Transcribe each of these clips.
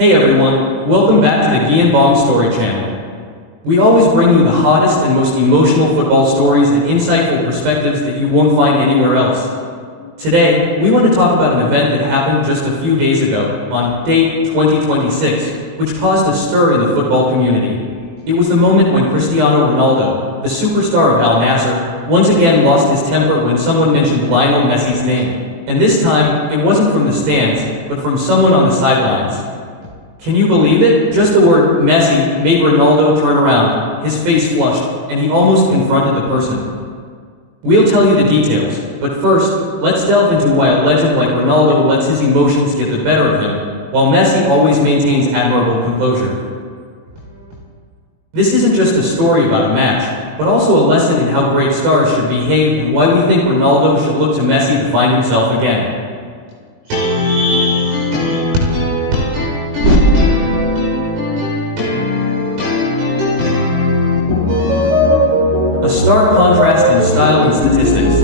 Hey everyone, welcome back to the Guy and Bong Story channel. We always bring you the hottest and most emotional football stories and insightful perspectives that you won't find anywhere else. Today, we want to talk about an event that happened just a few days ago, on date 2026, which caused a stir in the football community. It was the moment when Cristiano Ronaldo, the superstar of Al Nassr, once again lost his temper when someone mentioned Lionel Messi's name. And this time, it wasn't from the stands, but from someone on the sidelines. Can you believe it? Just the word Messi made Ronaldo turn around, his face flushed, and he almost confronted the person. We'll tell you the details, but first, let's delve into why a legend like Ronaldo lets his emotions get the better of him, while Messi always maintains admirable composure. This isn't just a story about a match, but also a lesson in how great stars should behave and why we think Ronaldo should look to Messi to find himself again. Stark contrast in style and statistics.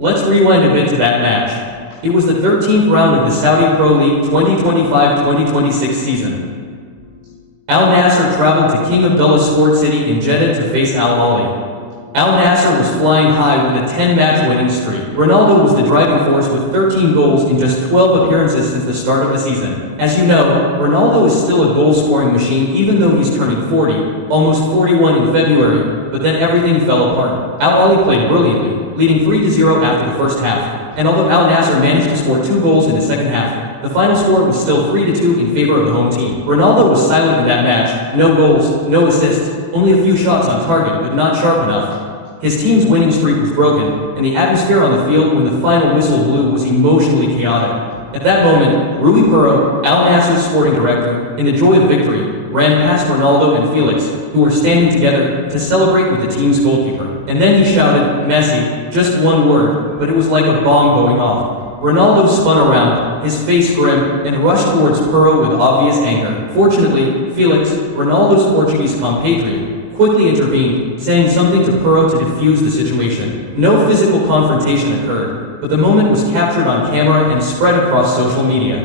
Let's rewind a bit to that match. It was the 13th round of the Saudi Pro League 2025-2026 season. Al Nassr traveled to King Abdullah Sport City in Jeddah to face Al Ahly. Al Nassr was flying high with a 10-match winning streak. Ronaldo was the driving force with 13 goals in just 12 appearances since the start of the season. As you know, Ronaldo is still a goal-scoring machine even though he's turning 40, almost 41 in February, but then everything fell apart. Al Ahly played brilliantly, leading 3-0 after the first half. And although Al Nassr managed to score 2 goals in the second half, the final score was still 3-2 in favor of the home team. Ronaldo was silent in that match. No goals, no assists, only a few shots on target, but not sharp enough. His team's winning streak was broken, and the atmosphere on the field when the final whistle blew was emotionally chaotic. At that moment, Rui Puro, Al Nassr's sporting director, in the joy of victory, ran past Ronaldo and Felix, who were standing together, to celebrate with the team's goalkeeper. And then he shouted, "Messi," just one word, but it was like a bomb going off. Ronaldo spun around, his face grim, and rushed towards Puro with obvious anger. Fortunately, Felix, Ronaldo's Portuguese compatriot, quickly intervened, saying something to Puro to defuse the situation. No physical confrontation occurred, but the moment was captured on camera and spread across social media.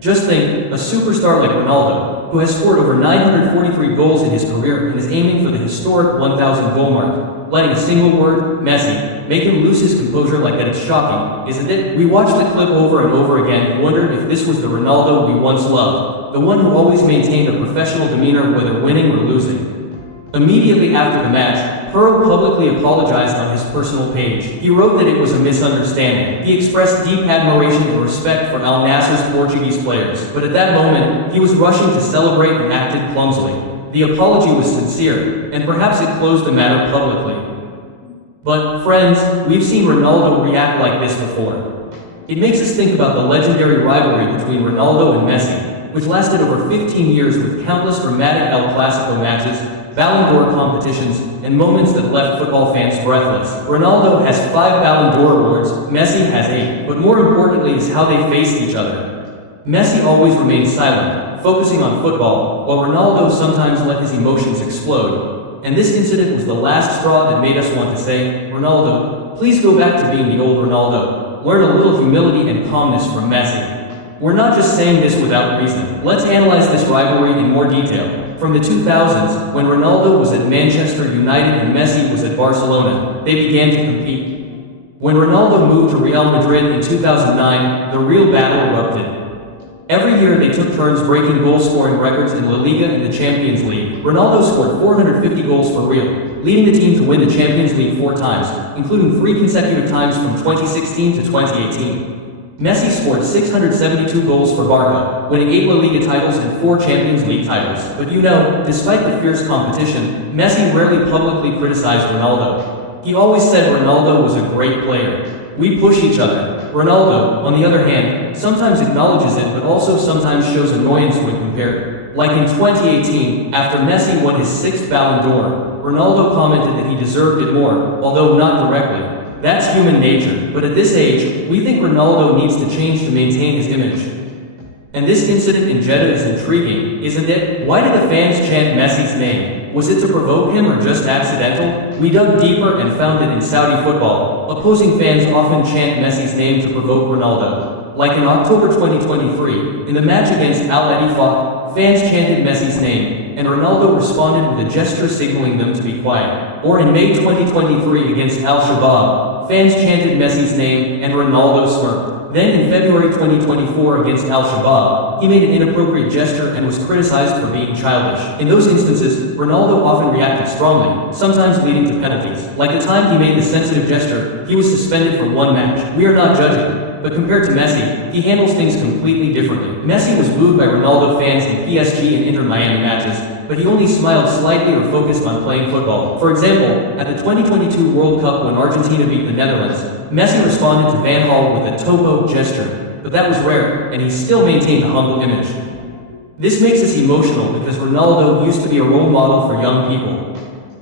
Just think, a superstar like Ronaldo, who has scored over 943 goals in his career and is aiming for the historic 1,000 goal mark, letting a single word, Messi, make him lose his composure like that. It's shocking, isn't it? We watched the clip over and over again and wondered if this was the Ronaldo we once loved, the one who always maintained a professional demeanor whether winning or losing. Immediately after the match, Puro publicly apologized on his personal page. He wrote that it was a misunderstanding. He expressed deep admiration and respect for Al Nassr's Portuguese players, but at that moment, he was rushing to celebrate and acted clumsily. The apology was sincere, and perhaps it closed the matter publicly. But, friends, we've seen Ronaldo react like this before. It makes us think about the legendary rivalry between Ronaldo and Messi, which lasted over 15 years with countless dramatic El Clasico matches, Ballon d'Or competitions, and moments that left football fans breathless. Ronaldo has 5 Ballon d'Or awards, Messi has 8, but more importantly is how they faced each other. Messi always remained silent, focusing on football, while Ronaldo sometimes let his emotions explode. And this incident was the last straw that made us want to say, "Ronaldo, please go back to being the old Ronaldo. Learn a little humility and calmness from Messi." We're not just saying this without reason. Let's analyze this rivalry in more detail. From the 2000s, when Ronaldo was at Manchester United and Messi was at Barcelona, they began to compete. When Ronaldo moved to Real Madrid in 2009, the real battle erupted. Every year they took turns breaking goal-scoring records in La Liga and the Champions League. Ronaldo scored 450 goals for Real, leading the team to win the Champions League 4 times, including 3 consecutive times from 2016 to 2018. Messi scored 672 goals for Barca, winning 8 La Liga titles and 4 Champions League titles. But you know, despite the fierce competition, Messi rarely publicly criticized Ronaldo. He always said Ronaldo was a great player. We push each other. Ronaldo, on the other hand, sometimes acknowledges it but also sometimes shows annoyance when compared. Like in 2018, after Messi won his 6th Ballon d'Or, Ronaldo commented that he deserved it more, although not directly. That's human nature, but at this age, we think Ronaldo needs to change to maintain his image. And this incident in Jeddah is intriguing, isn't it? Why did the fans chant Messi's name? Was it to provoke him or just accidental? We dug deeper and found that in Saudi football, opposing fans often chant Messi's name to provoke Ronaldo. Like in October 2023, in the match against Al Ettifaq, fans chanted Messi's name, and Ronaldo responded with a gesture signaling them to be quiet. Or in May 2023 against Al Shabaab, fans chanted Messi's name, and Ronaldo smirked. Then in February 2024 against Al Shabaab, he made an inappropriate gesture and was criticized for being childish. In those instances, Ronaldo often reacted strongly, sometimes leading to penalties. Like the time he made the sensitive gesture, he was suspended for 1 match. We are not judging, but compared to Messi, he handles things completely differently. Messi was booed by Ronaldo fans in PSG and Inter Miami matches, but he only smiled slightly or focused on playing football. For example, at the 2022 World Cup when Argentina beat the Netherlands, Messi responded to Van Gaal with a topo gesture, but that was rare, and he still maintained a humble image. This makes us emotional because Ronaldo used to be a role model for young people.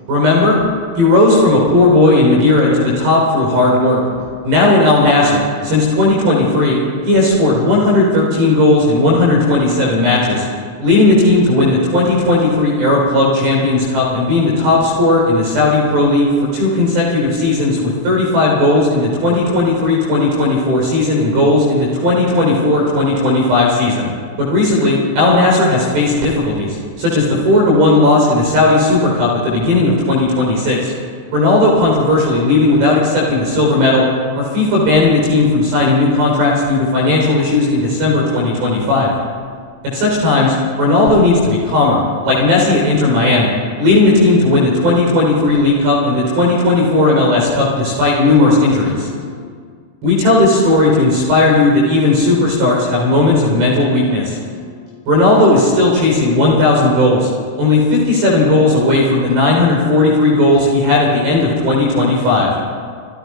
Remember? He rose from a poor boy in Madeira to the top through hard work. Now in Al Nassr, since 2023, he has scored 113 goals in 127 matches, leading the team to win the 2023 Arab Club Champions Cup and being the top scorer in the Saudi Pro League for 2 consecutive seasons with 35 goals in the 2023-2024 season and goals in the 2024-2025 season. But recently, Al Nassr has faced difficulties, such as the 4-1 loss in the Saudi Super Cup at the beginning of 2026, Ronaldo controversially leaving without accepting the silver medal, or FIFA banning the team from signing new contracts due to financial issues in December 2025. At such times, Ronaldo needs to be calmer, like Messi at Inter Miami, leading the team to win the 2023 League Cup and the 2024 MLS Cup despite numerous injuries. We tell this story to inspire you that even superstars have moments of mental weakness. Ronaldo is still chasing 1,000 goals, only 57 goals away from the 943 goals he had at the end of 2025.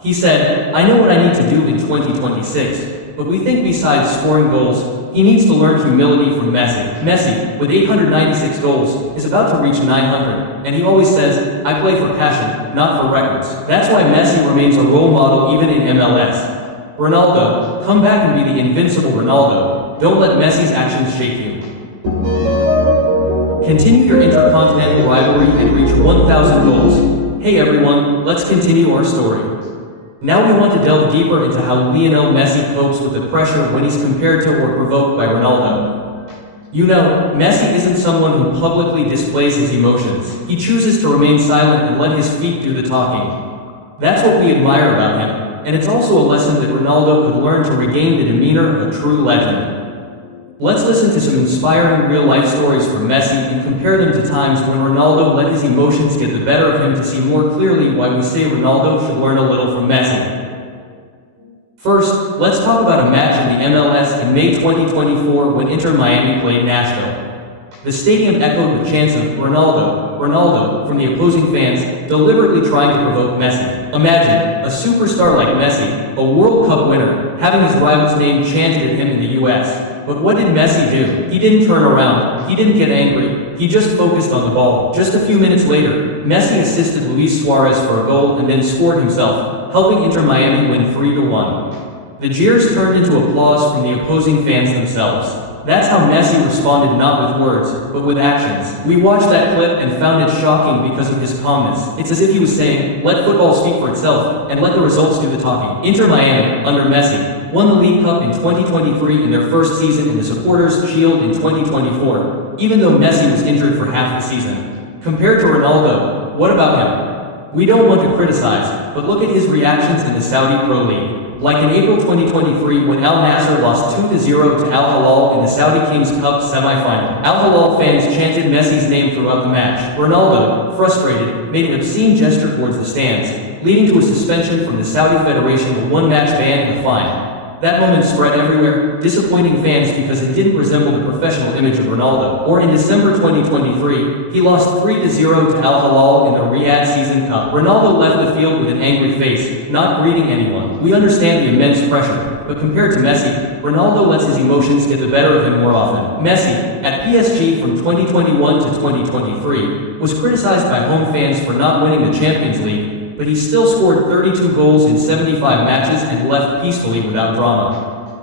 He said, "I know what I need to do in 2026, but we think besides scoring goals, he needs to learn humility from Messi." Messi, with 896 goals, is about to reach 900, and he always says, "I play for passion, not for records." That's why Messi remains a role model even in MLS. Ronaldo, come back and be the invincible Ronaldo. Don't let Messi's actions shake you. Continue your intercontinental rivalry and reach 1,000 goals. Hey everyone, let's continue our story. Now we want to delve deeper into how Lionel Messi copes with the pressure when he's compared to or provoked by Ronaldo. You know, Messi isn't someone who publicly displays his emotions. He chooses to remain silent and let his feet do the talking. That's what we admire about him, and it's also a lesson that Ronaldo could learn to regain the demeanor of a true legend. Let's listen to some inspiring real-life stories from Messi and compare them to times when Ronaldo let his emotions get the better of him to see more clearly why we say Ronaldo should learn a little from Messi. First, let's talk about a match in the MLS in May 2024 when Inter Miami played Nashville. The stadium echoed the chants of "Ronaldo, Ronaldo" from the opposing fans, deliberately trying to provoke Messi. Imagine, a superstar like Messi, a World Cup winner, having his rival's name chanted at him in the US. But what did Messi do? He didn't turn around, he didn't get angry, he just focused on the ball. Just a few minutes later, Messi assisted Luis Suarez for a goal and then scored himself, helping Inter Miami win 3-1. The jeers turned into applause from the opposing fans themselves. That's how Messi responded, not with words, but with actions. We watched that clip and found it shocking because of his calmness. It's as if he was saying, let football speak for itself, and let the results do the talking. Inter Miami, under Messi, won the League Cup in 2023 in their first season in the Supporters' Shield in 2024, even though Messi was injured for half the season. Compared to Ronaldo, what about him? We don't want to criticize, but look at his reactions in the Saudi Pro League. Like in April 2023 when Al Nassr lost 2-0 to Al Hilal in the Saudi Kings Cup semi-final. Al Hilal fans chanted Messi's name throughout the match. Ronaldo, frustrated, made an obscene gesture towards the stands, leading to a suspension from the Saudi Federation, a 1-match ban and a fine. That moment spread everywhere, disappointing fans because it didn't resemble the professional image of Ronaldo. Or in December 2023, he lost 3-0 to Al Hilal in the Riyadh Season Cup. Ronaldo left the field with an angry face, not greeting anyone. We understand the immense pressure, but compared to Messi, Ronaldo lets his emotions get the better of him more often. Messi, at PSG from 2021 to 2023, was criticized by home fans for not winning the Champions League, but he still scored 32 goals in 75 matches and left peacefully without drama.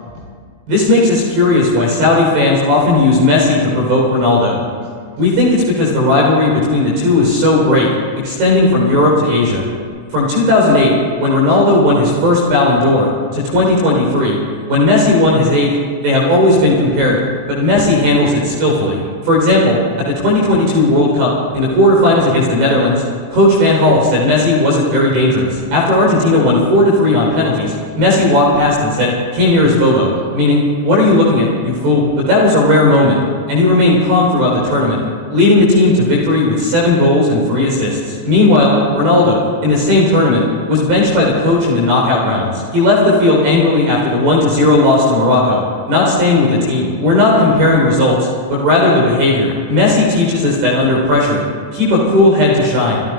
This makes us curious why Saudi fans often use Messi to provoke Ronaldo. We think it's because the rivalry between the two is so great, extending from Europe to Asia. From 2008, when Ronaldo won his first Ballon d'Or, to 2023, When Messi won his eighth, they have always been compared, but Messi handles it skillfully. For example, at the 2022 World Cup, in the quarterfinals against the Netherlands, Coach Van Gaal said Messi wasn't very dangerous. After Argentina won 4-3 on penalties, Messi walked past and said, "Came here as Bobo," meaning, "What are you looking at, you fool?" But that was a rare moment, and he remained calm throughout the tournament, leading the team to victory with 7 goals and 3 assists. Meanwhile, Ronaldo, in the same tournament, was benched by the coach in the knockout rounds. He left the field angrily after the 1-0 loss to Morocco, not staying with the team. We're not comparing results, but rather the behavior. Messi teaches us that under pressure, keep a cool head to shine.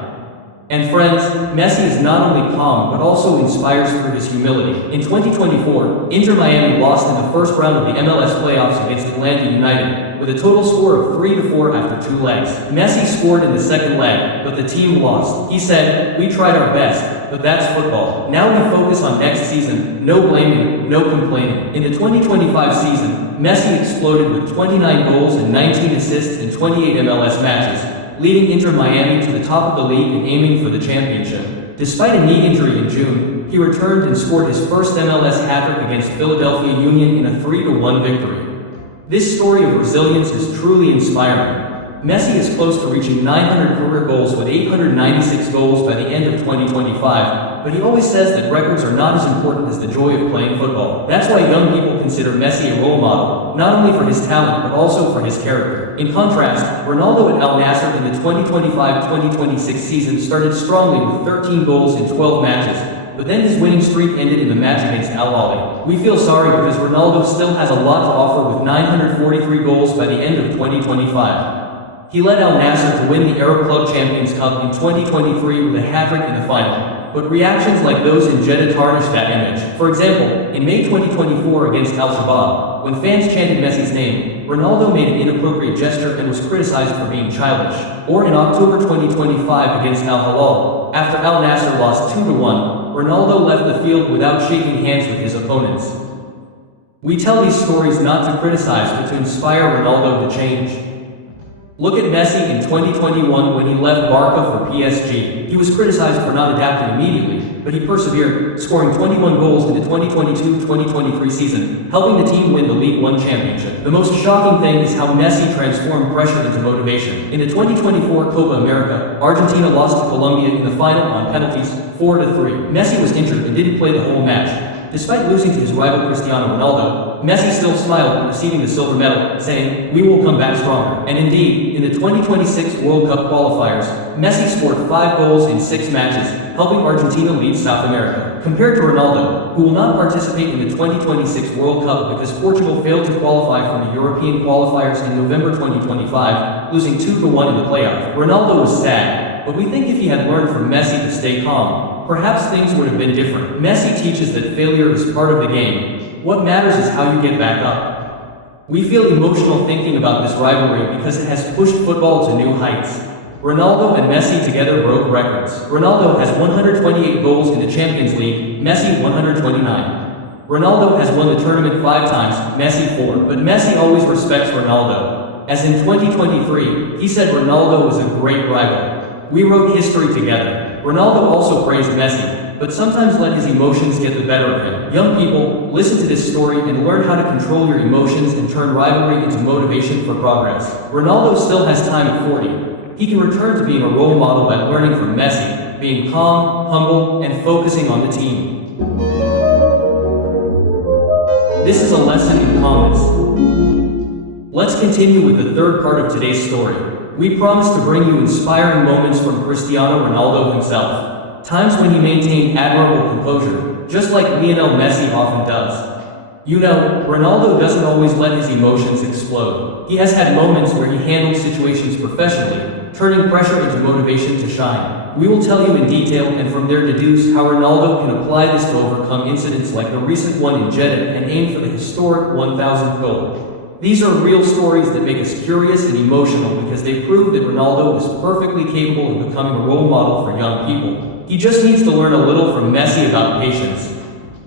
And friends, Messi is not only calm, but also inspires through his humility. In 2024, Inter Miami lost in the first round of the MLS playoffs against Atlanta United, with a total score of 3-4 after 2 legs. Messi scored in the second leg, but the team lost. He said, "We tried our best, but that's football. Now we focus on next season. No blaming, no complaining." In the 2025 season, Messi exploded with 29 goals and 19 assists in 28 MLS matches, leading Inter Miami to the top of the league and aiming for the championship. Despite a knee injury in June, he returned and scored his first MLS hat-trick against Philadelphia Union in a 3-1 victory. This story of resilience is truly inspiring. Messi is close to reaching 900 career goals with 896 goals by the end of 2025, but he always says that records are not as important as the joy of playing football. That's why young people consider Messi a role model, not only for his talent, but also for his character. In contrast, Ronaldo at Al Nassr in the 2025-2026 season started strongly with 13 goals in 12 matches, but then his winning streak ended in the match against Al Ahly. We feel sorry because Ronaldo still has a lot to offer with 943 goals by the end of 2025. He led Al Nassr to win the Arab Club Champions Cup in 2023 with a hat-trick in the final. But reactions like those in Jeddah tarnish that image. For example, in May 2024 against Al-Shabaab, when fans chanted Messi's name, Ronaldo made an inappropriate gesture and was criticized for being childish. Or in October 2025 against Al-Hilal, after Al Nassr lost 2-1, Ronaldo left the field without shaking hands with his opponents. We tell these stories not to criticize, but to inspire Ronaldo to change. Look at Messi in 2021 when he left Barca for PSG. He was criticized for not adapting immediately, but he persevered, scoring 21 goals in the 2022-2023 season, helping the team win the League One championship. The most shocking thing is how Messi transformed pressure into motivation. In the 2024 Copa America, Argentina lost to Colombia in the final on penalties, 4-3. Messi was injured and didn't play the whole match. Despite losing to his rival Cristiano Ronaldo, Messi still smiled when receiving the silver medal, saying, "We will come back stronger." And indeed, in the 2026 World Cup qualifiers, Messi scored 5 goals in 6 matches, helping Argentina lead South America. Compared to Ronaldo, who will not participate in the 2026 World Cup because Portugal failed to qualify for the European qualifiers in November 2025, losing 2-1 in the playoff, Ronaldo was sad. But we think if he had learned from Messi to stay calm, perhaps things would have been different. Messi teaches that failure is part of the game. What matters is how you get back up. We feel emotional thinking about this rivalry because it has pushed football to new heights. Ronaldo and Messi together broke records. Ronaldo has 128 goals in the Champions League, Messi 129. Ronaldo has won the tournament 5 times, Messi 4. But Messi always respects Ronaldo. As in 2023, he said Ronaldo was a great rival. "We wrote history together." Ronaldo also praised Messi, but sometimes let his emotions get the better of him. Young people, listen to this story and learn how to control your emotions and turn rivalry into motivation for progress. Ronaldo still has time at 40. He can return to being a role model by learning from Messi, being calm, humble, and focusing on the team. This is a lesson in calmness. Let's continue with the third part of today's story. We promise to bring you inspiring moments from Cristiano Ronaldo himself. Times when he maintained admirable composure, just like Lionel Messi often does. You know, Ronaldo doesn't always let his emotions explode. He has had moments where he handles situations professionally, turning pressure into motivation to shine. We will tell you in detail and from there deduce how Ronaldo can apply this to overcome incidents like the recent one in Jeddah and aim for the historic 1,000th goal. These are real stories that make us curious and emotional because they prove that Ronaldo is perfectly capable of becoming a role model for young people. He just needs to learn a little from Messi about patience.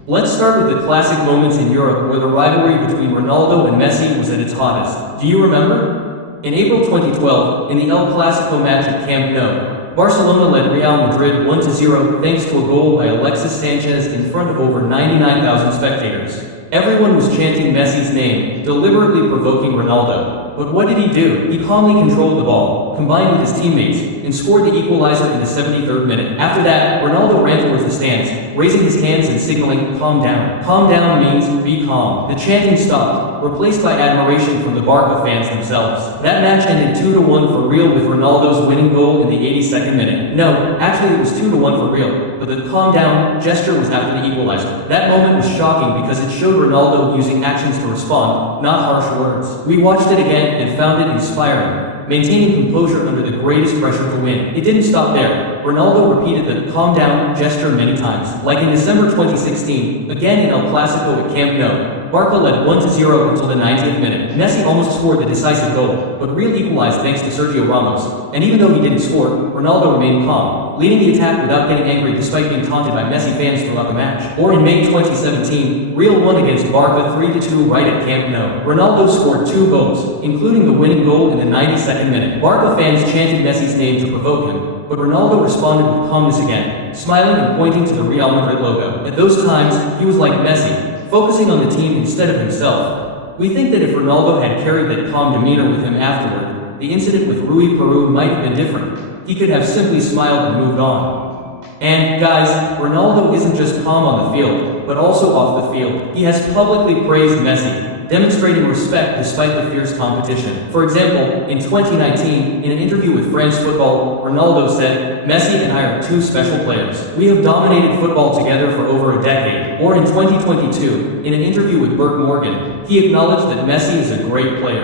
Let's start with the classic moments in Europe where the rivalry between Ronaldo and Messi was at its hottest. Do you remember? In April 2012, in the El Clasico match at Camp Nou, Barcelona led Real Madrid 1-0 thanks to a goal by Alexis Sanchez in front of over 99,000 spectators. Everyone was chanting Messi's name, deliberately provoking Ronaldo. But what did he do? He calmly controlled the ball, combined with his teammates, and scored the equalizer in the 73rd minute. After that, Ronaldo ran towards the stands, raising his hands and signaling, "Calm down." Calm down means, be calm. The chanting stopped, replaced by admiration from the Barca fans themselves. That match ended 2-1 for Real with Ronaldo's winning goal in the 82nd minute. No, actually it was 2-1 for Real, but the calm down gesture was after the equalizer. That moment was shocking because it showed Ronaldo using actions to respond, not harsh words. We watched it again and found it inspiring, maintaining composure under the greatest pressure to win. It didn't stop there. Ronaldo repeated the calm down gesture many times, like in December 2016, again in El Clasico at Camp Nou. Barca led 1-0 until the 90th minute. Messi almost scored the decisive goal, but Real equalized thanks to Sergio Ramos. And even though he didn't score, Ronaldo remained calm, leading the attack without getting angry despite being taunted by Messi fans throughout the match. Or in May 2017, Real won against Barca 3-2 right at Camp Nou. Ronaldo scored 2 goals, including the winning goal in the 92nd minute. Barca fans chanted Messi's name to provoke him, but Ronaldo responded with calmness again, smiling and pointing to the Real Madrid logo. At those times, he was like Messi, focusing on the team instead of himself. We think that if Ronaldo had carried that calm demeanor with him afterward, the incident with Rui Peru might have been different. He could have simply smiled and moved on. And, guys, Ronaldo isn't just calm on the field, but also off the field. He has publicly praised Messi, demonstrating respect despite the fierce competition. For example, in 2019, in an interview with France Football, Ronaldo said, "Messi and I are 2 special players. We have dominated football together for over a decade." Or in 2022, in an interview with Bert Morgan, he acknowledged that Messi is a great player.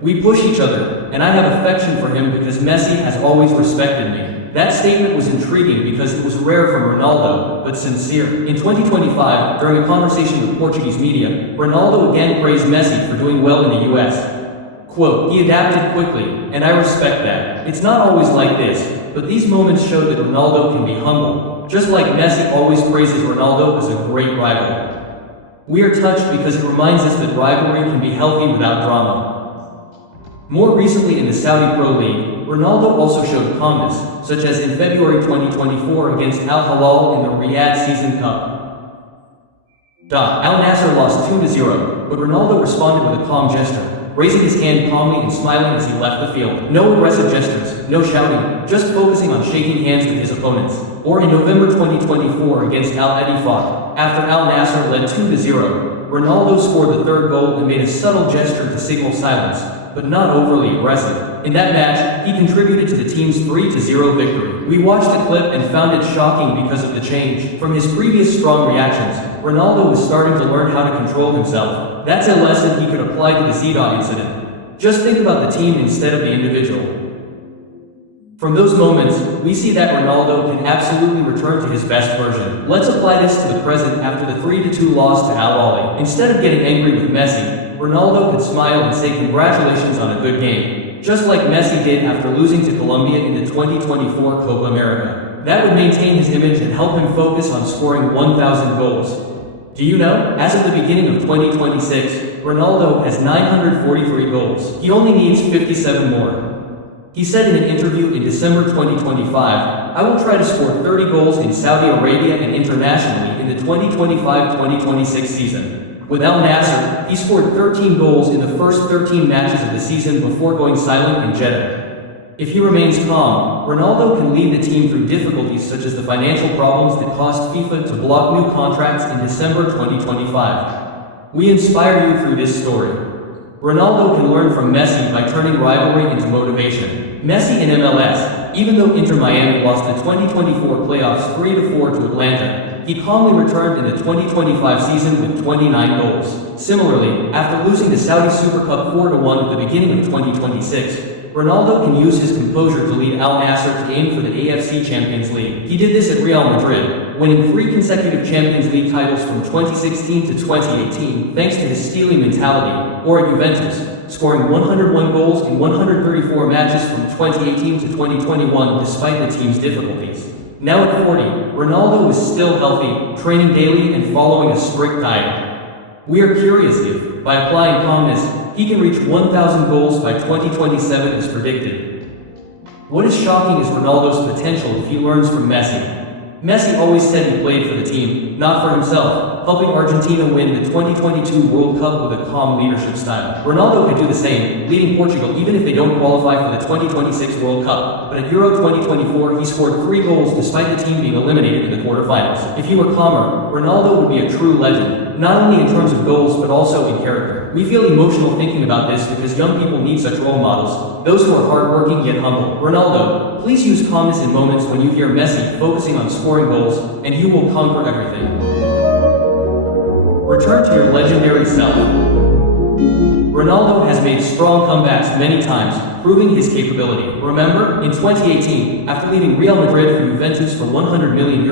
"We push each other, and I have affection for him because Messi has always respected me." That statement was intriguing because it was rare from Ronaldo, but sincere. In 2025, during a conversation with Portuguese media, Ronaldo again praised Messi for doing well in the US. Quote, "He adapted quickly, and I respect that. It's not always like this, but these moments show that Ronaldo can be humble, just like Messi always praises Ronaldo as a great rival." We are touched because it reminds us that rivalry can be healthy without drama. More recently in the Saudi Pro League, Ronaldo also showed calmness, such as in February 2024 against Al Hilal in the Riyadh Season Cup. Al Nassr lost 2-0, but Ronaldo responded with a calm gesture, raising his hand calmly and smiling as he left the field. No aggressive gestures, no shouting, just focusing on shaking hands with his opponents. Or in November 2024 against Al Ettifaq, after Al Nassr led 2-0, Ronaldo scored the 3rd goal and made a subtle gesture to signal silence, but not overly aggressive. In that match, he contributed to the team's 3-0 victory. We watched the clip and found it shocking because of the change. From his previous strong reactions, Ronaldo was starting to learn how to control himself. That's a lesson he could apply to the Zidane incident. Just think about the team instead of the individual. From those moments, we see that Ronaldo can absolutely return to his best version. Let's apply this to the present after the 3-2 loss to Al Ahly. Instead of getting angry with Messi, Ronaldo could smile and say congratulations on a good game, just like Messi did after losing to Colombia in the 2024 Copa America. That would maintain his image and help him focus on scoring 1,000 goals. Do you know, as of the beginning of 2026, Ronaldo has 943 goals. He only needs 57 more. He said in an interview in December 2025, "I will try to score 30 goals in Saudi Arabia and internationally in the 2025-2026 season." With Al Nassr, he scored 13 goals in the first 13 matches of the season before going silent in Jeddah. If he remains calm, Ronaldo can lead the team through difficulties such as the financial problems that caused FIFA to block new contracts in December 2025. We inspire you through this story. Ronaldo can learn from Messi by turning rivalry into motivation. Messi in MLS, even though Inter Miami lost the 2024 playoffs 3-4 to Atlanta, he calmly returned in the 2025 season with 29 goals. Similarly, after losing the Saudi Super Cup 4-1 at the beginning of 2026, Ronaldo can use his composure to lead Al Nassr to aim for the AFC Champions League. He did this at Real Madrid, winning 3 consecutive Champions League titles from 2016 to 2018 thanks to his steely mentality, or at Juventus, scoring 101 goals in 134 matches from 2018 to 2021 despite the team's difficulties. Now at 40, Ronaldo is still healthy, training daily and following a strict diet. We are curious if, by applying calmness, he can reach 1,000 goals by 2027 as predicted. What is shocking is Ronaldo's potential if he learns from Messi. Messi always said he played for the team, not for himself, helping Argentina win the 2022 World Cup with a calm leadership style. Ronaldo could do the same, leading Portugal even if they don't qualify for the 2026 World Cup. But at Euro 2024, he scored 3 goals despite the team being eliminated in the quarterfinals. If he were calmer, Ronaldo would be a true legend, not only in terms of goals but also in character. We feel emotional thinking about this because young people need such role models, those who are hardworking yet humble. Ronaldo, please use calmness in moments when you hear Messi focusing on scoring goals, and you will conquer everything. Return to your legendary self. Ronaldo has made strong comebacks many times, proving his capability. Remember, in 2018, after leaving Real Madrid for Juventus for €100 million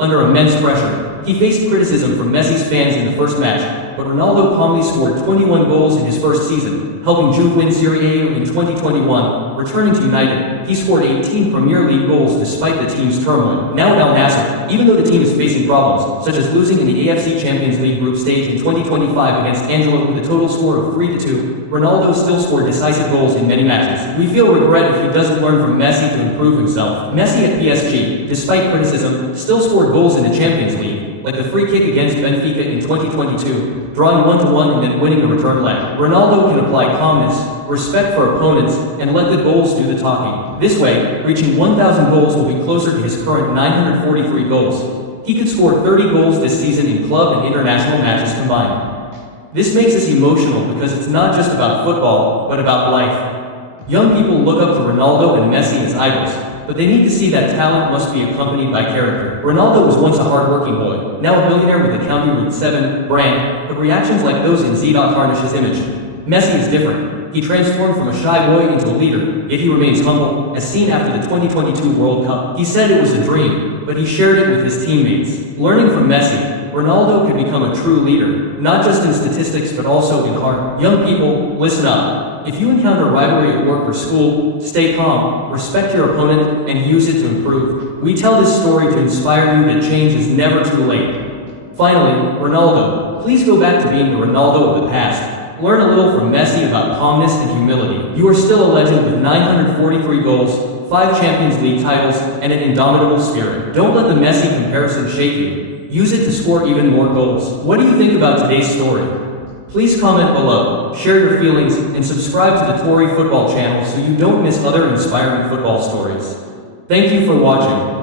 under immense pressure, he faced criticism from Messi's fans in the first match, but Ronaldo calmly scored 21 goals in his first season, helping Juve win Serie A in 2021. Returning to United, he scored 18 Premier League goals despite the team's turmoil. Now at Al Nassr, even though the team is facing problems, such as losing in the AFC Champions League group stage in 2025 against Angela with a total score of 3-2, Ronaldo still scored decisive goals in many matches. We feel regret if he doesn't learn from Messi to improve himself. Messi at PSG, despite criticism, still scored goals in the Champions League, like the free kick against Benfica in 2022, drawing 1-1 and then winning the return leg. Ronaldo can apply calmness, respect for opponents, and let the goals do the talking. This way, reaching 1,000 goals will be closer to his current 943 goals. He could score 30 goals this season in club and international matches combined. This makes us emotional because it's not just about football, but about life. Young people look up to Ronaldo and Messi as idols, but they need to see that talent must be accompanied by character. Ronaldo was once a hard-working boy, now a billionaire with a County Route 7 brand, but reactions like those in Z tarnish his image. Messi is different. He transformed from a shy boy into a leader, yet he remains humble, as seen after the 2022 World Cup. He said it was a dream, but he shared it with his teammates. Learning from Messi, Ronaldo could become a true leader, not just in statistics but also in heart. Young people, listen up. If you encounter rivalry at work or school, stay calm, respect your opponent, and use it to improve. We tell this story to inspire you that change is never too late. Finally, Ronaldo, please go back to being the Ronaldo of the past. Learn a little from Messi about calmness and humility. You are still a legend with 943 goals, 5 Champions League titles, and an indomitable spirit. Don't let the Messi comparison shake you. Use it to score even more goals. What do you think about today's story? Please comment below, share your feelings, and subscribe to the Tory Football channel so you don't miss other inspiring football stories. Thank you for watching.